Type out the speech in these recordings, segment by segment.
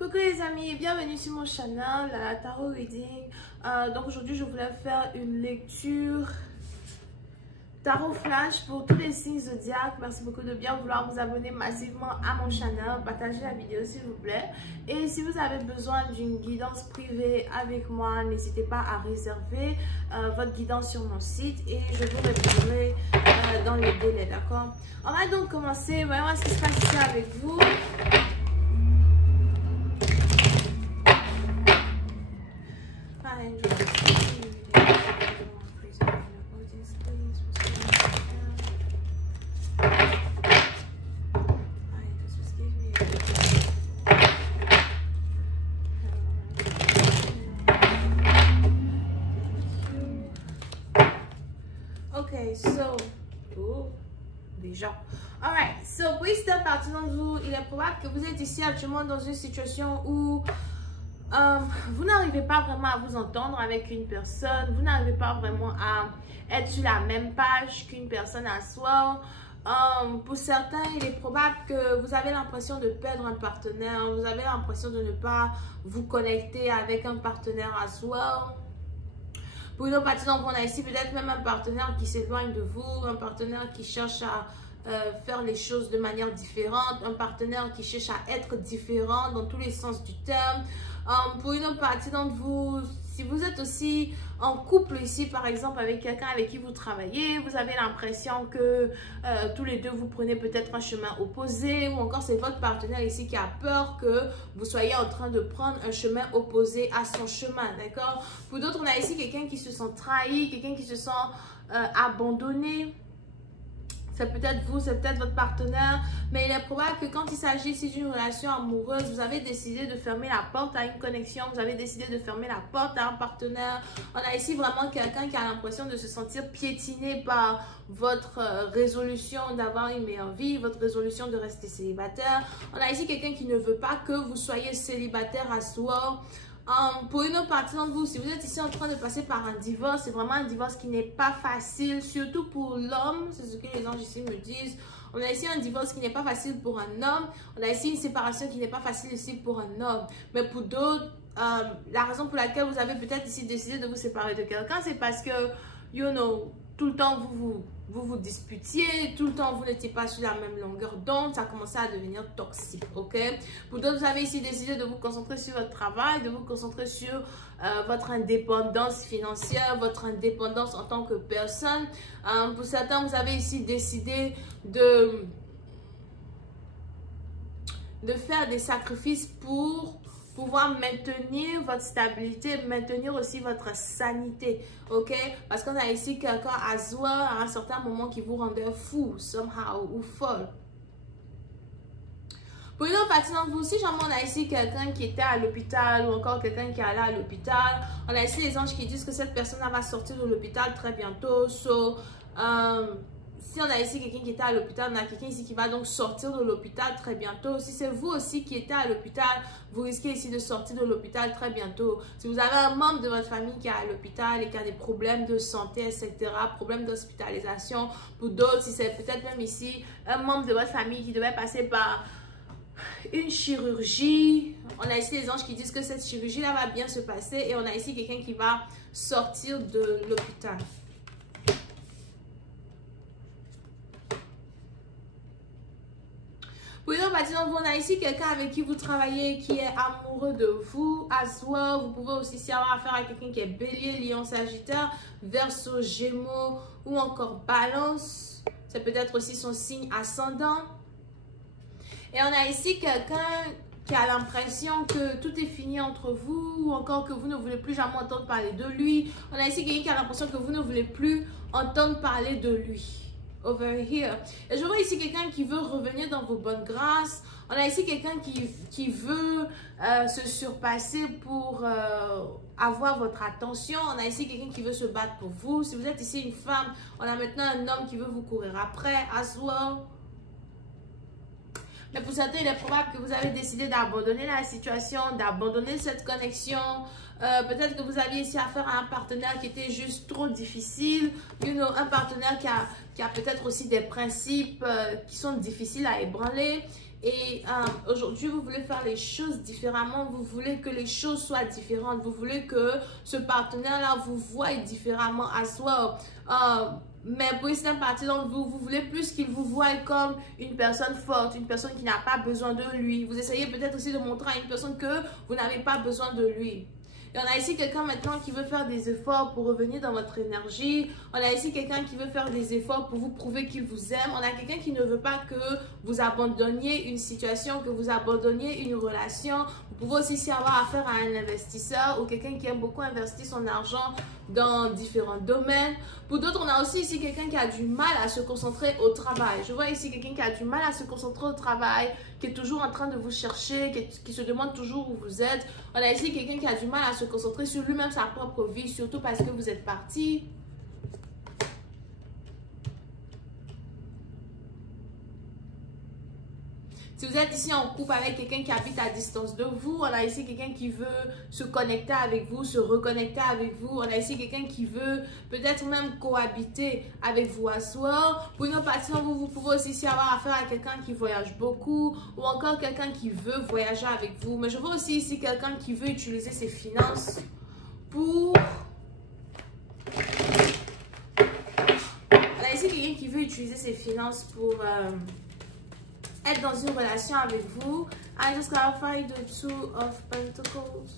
Coucou les amis, bienvenue sur mon channel, la Tarot Reading. Donc aujourd'hui je voulais faire une lecture Tarot Flash pour tous les signes zodiaques. Merci beaucoup de bien vouloir vous abonner massivement à mon channel, partagez la vidéo s'il vous plaît. Et si vous avez besoin d'une guidance privée avec moi, n'hésitez pas à réserver votre guidance sur mon site et je vous répondrai dans les délais, d'accord? On va donc commencer, voyons ce qui se passe ici avec vous. Okay, so, déjà. Alright, so, pour cette partie d'entre vous, il est probable que vous êtes ici actuellement dans une situation où vous n'arrivez pas vraiment à vous entendre avec une personne, vous n'arrivez pas vraiment à être sur la même page qu'une personne à soi. Pour certains, il est probable que vous avez l'impression de perdre un partenaire, vous avez l'impression de ne pas vous connecter avec un partenaire à soi. Pour une autre partie d'entre vous, on a ici peut-être même un partenaire qui s'éloigne de vous, un partenaire qui cherche à faire les choses de manière différente, un partenaire qui cherche à être différent dans tous les sens du terme. Pour une autre partie d'entre vous, si vous êtes aussi en couple ici, par exemple, avec quelqu'un avec qui vous travaillez, vous avez l'impression que tous les deux vous prenez peut-être un chemin opposé, ou encore c'est votre partenaire ici qui a peur que vous soyez en train de prendre un chemin opposé à son chemin, d'accord? Pour d'autres, on a ici quelqu'un qui se sent trahi, quelqu'un qui se sent abandonné. C'est peut-être vous, c'est peut-être votre partenaire, mais il est probable que quand il s'agit ici d'une relation amoureuse, vous avez décidé de fermer la porte à une connexion, vous avez décidé de fermer la porte à un partenaire. On a ici vraiment quelqu'un qui a l'impression de se sentir piétiné par votre résolution d'avoir une meilleure vie, votre résolution de rester célibataire. On a ici quelqu'un qui ne veut pas que vous soyez célibataire à soi. Pour une autre partie d'entre vous, si vous êtes ici en train de passer par un divorce, c'est vraiment un divorce qui n'est pas facile, surtout pour l'homme, c'est ce que les anges ici me disent. On a ici un divorce qui n'est pas facile pour un homme, on a ici une séparation qui n'est pas facile ici pour un homme. Mais pour d'autres, la raison pour laquelle vous avez peut-être ici décidé de vous séparer de quelqu'un, c'est parce que, you know, tout le temps vous disputiez, tout le temps vous n'étiez pas sur la même longueur d'onde, ça a commencé à devenir toxique, ok? Pour d'autres, vous avez ici décidé de vous concentrer sur votre travail, de vous concentrer sur votre indépendance financière, votre indépendance en tant que personne. Pour certains, vous avez ici décidé de faire des sacrifices pour pouvoir maintenir votre stabilité, maintenir aussi votre sanité, ok? Parce qu'on a ici quelqu'un à soi à un certain moment qui vous rendait fou, somehow, ou folle. Pour une autre partie d'entre vous, si jamais on a ici quelqu'un qui était à l'hôpital ou encore quelqu'un qui est allé à l'hôpital, on a ici les anges qui disent que cette personne va sortir de l'hôpital très bientôt, si on a ici quelqu'un qui était à l'hôpital, on a quelqu'un ici qui va donc sortir de l'hôpital très bientôt. Si c'est vous aussi qui êtes à l'hôpital, vous risquez ici de sortir de l'hôpital très bientôt. Si vous avez un membre de votre famille qui est à l'hôpital et qui a des problèmes de santé, etc., problèmes d'hospitalisation, pour d'autres, si c'est peut-être même ici un membre de votre famille qui devait passer par une chirurgie, on a ici les anges qui disent que cette chirurgie-là va bien se passer et on a ici quelqu'un qui va sortir de l'hôpital. Pour une autre partie d'entre vous, on a ici quelqu'un avec qui vous travaillez qui est amoureux de vous, à soi. Vous pouvez aussi ici avoir affaire à quelqu'un qui est bélier, lion, sagittaire, verseau, gémeaux ou encore balance. C'est peut-être aussi son signe ascendant. Et on a ici quelqu'un qui a l'impression que tout est fini entre vous ou encore que vous ne voulez plus jamais entendre parler de lui. On a ici quelqu'un qui a l'impression que vous ne voulez plus entendre parler de lui. Over here. Et je vois ici quelqu'un qui veut revenir dans vos bonnes grâces. On a ici quelqu'un qui veut se surpasser pour avoir votre attention. On a ici quelqu'un qui veut se battre pour vous. Si vous êtes ici une femme, on a maintenant un homme qui veut vous courir après, as well. Mais pour certains, il est probable que vous avez décidé d'abandonner la situation, d'abandonner cette connexion. Peut-être que vous aviez ici affaire à un partenaire qui était juste trop difficile. You know, un partenaire qui a peut-être aussi des principes qui sont difficiles à ébranler. Et aujourd'hui, vous voulez faire les choses différemment. Vous voulez que les choses soient différentes. Vous voulez que ce partenaire-là vous voie différemment as well. Mais pour certaines parties d'entre vous, vous voulez plus qu'il vous voie comme une personne forte, une personne qui n'a pas besoin de lui. Vous essayez peut-être aussi de montrer à une personne que vous n'avez pas besoin de lui. Et on a ici quelqu'un maintenant qui veut faire des efforts pour revenir dans votre énergie. On a ici quelqu'un qui veut faire des efforts pour vous prouver qu'il vous aime. On a quelqu'un qui ne veut pas que vous abandonniez une situation, que vous abandonniez une relation. Vous pouvez aussi avoir affaire à un investisseur ou quelqu'un qui aime beaucoup investir son argent dans différents domaines. Pour d'autres, on a aussi ici quelqu'un qui a du mal à se concentrer au travail. Je vois ici quelqu'un qui a du mal à se concentrer au travail, qui est toujours en train de vous chercher, qui se demande toujours où vous êtes. On a ici quelqu'un qui a du mal à se concentrer sur lui-même, sa propre vie, surtout parce que vous êtes parti. Si vous êtes ici en couple avec quelqu'un qui habite à distance de vous, on a ici quelqu'un qui veut se connecter avec vous, se reconnecter avec vous. On a ici quelqu'un qui veut peut-être même cohabiter avec vous à soi. Pour une autre partie, vous pouvez aussi ici avoir affaire à quelqu'un qui voyage beaucoup ou encore quelqu'un qui veut voyager avec vous. Mais je vois aussi ici quelqu'un qui veut utiliser ses finances pour... On a ici quelqu'un qui veut utiliser ses finances pour... être dans une relation avec vous. I just clarify the Two of Pentacles.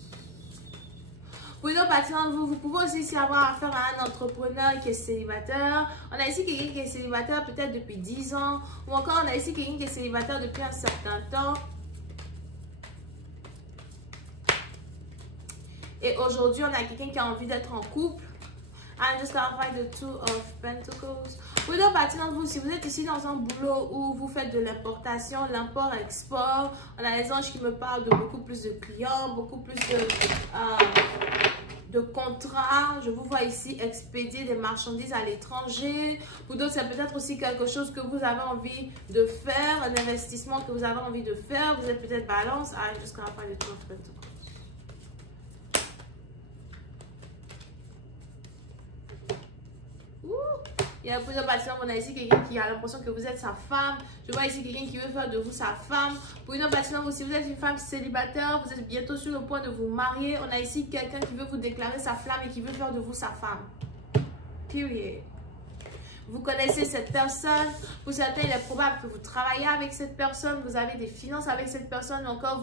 Pour une autre partie d'entre vous, vous pouvez aussi ici avoir affaire à un entrepreneur qui est célibataire. On a ici quelqu'un qui est célibataire peut-être depuis 10 ans. Ou encore on a ici quelqu'un qui est célibataire depuis un certain temps. Et aujourd'hui, on a quelqu'un qui a envie d'être en couple. I just clarify the Two of Pentacles. Pour une autre partie d'entre vous, si vous êtes ici dans un boulot où vous faites de l'importation, l'import-export, on a les anges qui me parlent de beaucoup plus de clients, beaucoup plus de contrats. Je vous vois ici expédier des marchandises à l'étranger. Pour d'autres, c'est peut-être aussi quelque chose que vous avez envie de faire, un investissement que vous avez envie de faire. Vous êtes peut-être balance. I just clarify the Two of Pentacles. Il y a plusieurs participants. On a ici quelqu'un qui a l'impression que vous êtes sa femme. Je vois ici quelqu'un qui veut faire de vous sa femme. Pour une autre participant, si vous êtes une femme célibataire, vous êtes bientôt sur le point de vous marier. On a ici quelqu'un qui veut vous déclarer sa flamme et qui veut faire de vous sa femme. Period. Vous connaissez cette personne. Pour certains, il est probable que vous travaillez avec cette personne. Vous avez des finances avec cette personne. Encore,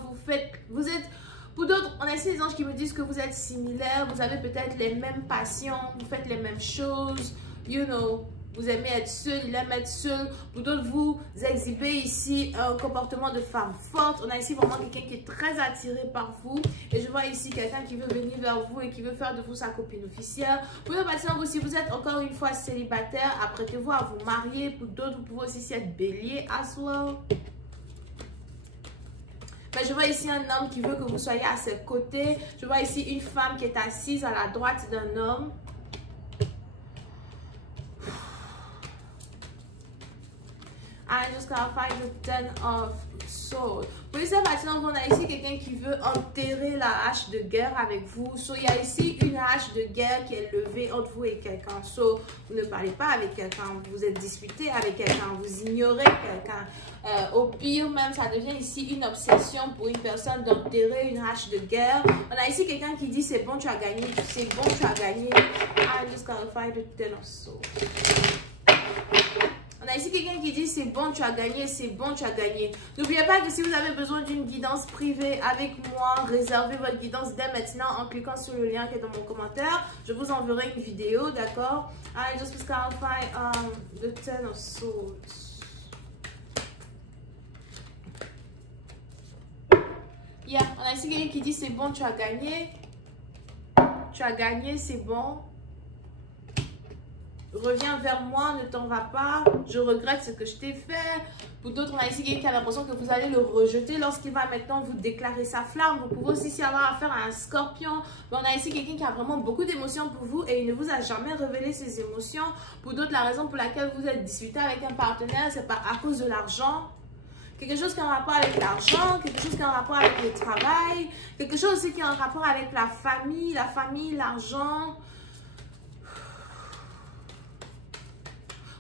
vous êtes... Pour d'autres, on a ici des anges qui me disent que vous êtes similaires. Vous avez peut-être les mêmes passions. Vous faites les mêmes choses. You know, vous aimez être seul, il aime être seul. Pour d'autres, vous exhibez ici un comportement de femme forte. On a ici vraiment quelqu'un qui est très attiré par vous. Et je vois ici quelqu'un qui veut venir vers vous et qui veut faire de vous sa copine officielle. Pour d'autres, si vous êtes encore une fois célibataire, apprêtez-vous à vous marier. Pour d'autres, vous pouvez aussi être bélier as well. Mais je vois ici un homme qui veut que vous soyez à ses côtés. Je vois ici une femme qui est assise à la droite d'un homme. I just clarify the Ten of Swords. Pour les maintenant, on a ici quelqu'un qui veut enterrer la hache de guerre avec vous. So, il y a ici une hache de guerre qui est levée entre vous et quelqu'un. So, vous ne parlez pas avec quelqu'un, vous êtes disputé avec quelqu'un, vous ignorez quelqu'un. Au pire même, ça devient ici une obsession pour une personne d'enterrer une hache de guerre. On a ici quelqu'un qui dit c'est bon, tu as gagné, c'est bon, tu as gagné. I just clarify the Ten of Swords. On a ici quelqu'un qui dit c'est bon, tu as gagné, c'est bon, tu as gagné. N'oubliez pas que si vous avez besoin d'une guidance privée avec moi, réservez votre guidance dès maintenant en cliquant sur le lien qui est dans mon commentaire. Je vous enverrai une vidéo, d'accord? I just clarify the Ten of Swords. Yeah, on a ici quelqu'un qui dit c'est bon, tu as gagné. Tu as gagné, c'est bon. Reviens vers moi, ne t'en va pas, je regrette ce que je t'ai fait. Pour d'autres, on a ici quelqu'un qui a l'impression que vous allez le rejeter lorsqu'il va maintenant vous déclarer sa flamme. Vous pouvez aussi avoir affaire à un scorpion. Mais on a ici quelqu'un qui a vraiment beaucoup d'émotions pour vous et il ne vous a jamais révélé ses émotions. Pour d'autres, la raison pour laquelle vous êtes disputé avec un partenaire, c'est à cause de l'argent. Quelque chose qui a un rapport avec l'argent, quelque chose qui a un rapport avec le travail, quelque chose aussi qui a un rapport avec la famille, l'argent.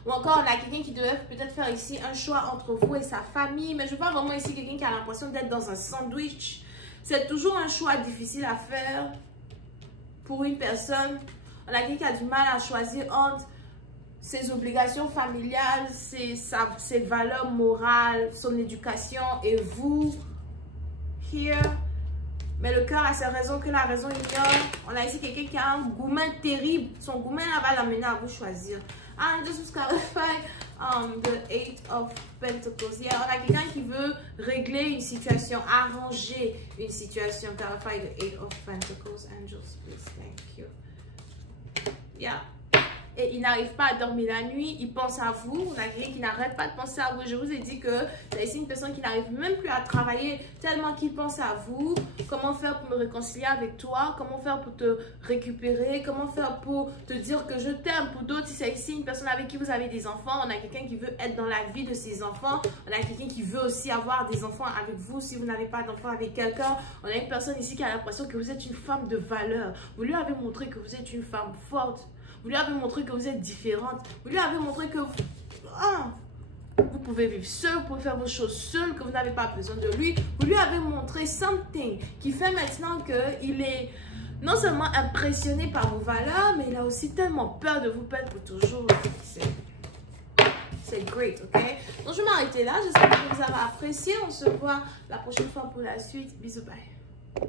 Ou encore, on a quelqu'un qui devrait peut-être faire ici un choix entre vous et sa famille. Mais je vois vraiment ici quelqu'un qui a l'impression d'être dans un sandwich. C'est toujours un choix difficile à faire pour une personne. On a quelqu'un qui a du mal à choisir entre ses obligations familiales, ses valeurs morales, son éducation et vous. Here. Mais le cœur a ses raisons que la raison ignore. On a ici quelqu'un qui a un gourmand terrible. Son gourmand va l'amener à vous choisir. And just to clarify, the Eight of Pentacles. Yeah, on a quelqu'un qui veut régler une situation, arranger une situation. Clarify the Eight of Pentacles. Angels, please, thank you. Yeah. Et il n'arrive pas à dormir la nuit, il pense à vous. On a quelqu'un qui n'arrête pas de penser à vous. Je vous ai dit que c'est ici une personne qui n'arrive même plus à travailler tellement qu'il pense à vous. Comment faire pour me réconcilier avec toi? Comment faire pour te récupérer? Comment faire pour te dire que je t'aime? Pour d'autres, si c'est ici une personne avec qui vous avez des enfants, on a quelqu'un qui veut être dans la vie de ses enfants. On a quelqu'un qui veut aussi avoir des enfants avec vous. Si vous n'avez pas d'enfants avec quelqu'un, on a une personne ici qui a l'impression que vous êtes une femme de valeur. Vous lui avez montré que vous êtes une femme forte. Vous lui avez montré que vous êtes différente. Vous lui avez montré que vous pouvez vivre seul, vous pouvez faire vos choses seul, que vous n'avez pas besoin de lui. Vous lui avez montré something qui fait maintenant qu'il est non seulement impressionné par vos valeurs, mais il a aussi tellement peur de vous perdre pour toujours. C'est great, ok? Donc je vais m'arrêter là. J'espère que vous avez apprécié. On se voit la prochaine fois pour la suite. Bisous, bye.